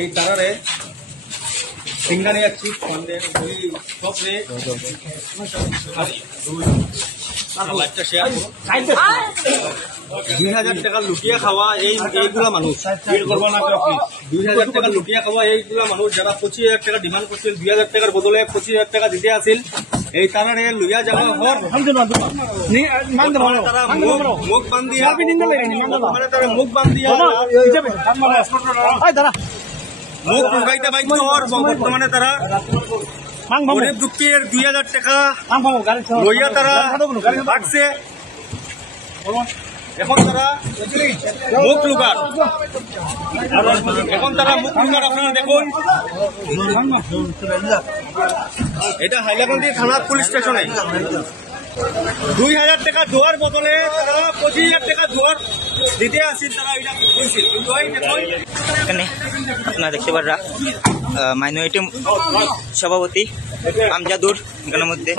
এই তারারে সিঙ্গানিয়া চিপ ফান্ডের ওই সবরে 2000 টাকা লুটিয়ে খাওয়া এইগুলা মানুষ 2000 টাকা লুটিয়ে খাওয়া এইগুলা মানুষ যারা 25,000 টাকা ডিমান্ড করছিল 2000 টাকার বদলে 25,000 টাকা দিতে আসিল এই তারারে লইয়া যাওয়া হর তারা মুখ বান্ধিয়া মানে তারা মুখ বান্ধিয়া মুখ লুকাইতে বাইক হর বর্তমানে তারা গরিব দুঃখের 2000 টাকা লইয়া তারা ভাগছে এখন তারা মুখ লুকার আপনারা দেখুন এটা হাইলাকান্দি থানার পুলিশ স্টেশনে 2000 টাকা দেওয়ার বদলে তারা 25,000 টাকা দেওয়ার দিতে আসছিল তারা এটা বলছিল কিন্তু এখানে আপনারা দেখতে পারা মাইনরিটি সভাপতি আমজাদুর এখানের মধ্যে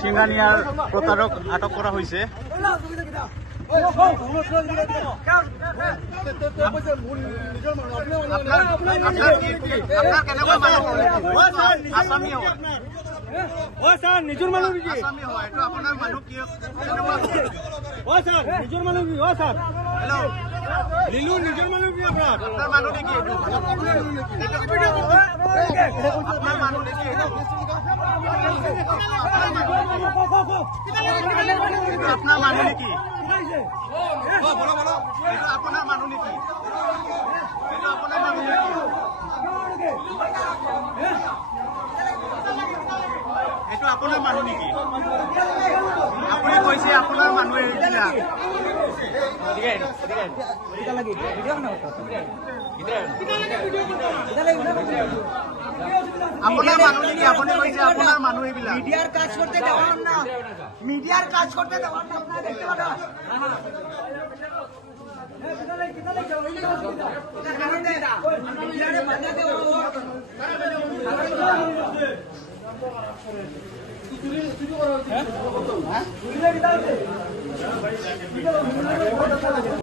সিঙ্গানিয়ার প্রতারক আটক করা হয়েছে নিজের মানুষ আপনার মানুষ কি নিজের মানুষ কি লিলু নিজের মানুষ কি আপনার মানুষ কি আপনার মানুষ কি আপনার মানুষ কি আপনার মানুষ নেকি আপনার মানুষ এইটো আপোনাৰ মানুহ নেকি আপুনি কৈছে আপোনাৰ মানুহ এইবিলাক আপোনাৰ মানুহ নেকি আপুনি কৈছে আপোনাৰ মানুহ এইবিলাক মিডিয়াৰ কাজ কৰতে দেওয়াৰ না মিডিয়াৰ কাজ কৰতে দেওয়াৰ না আপনাৰা দেখতে পাবেন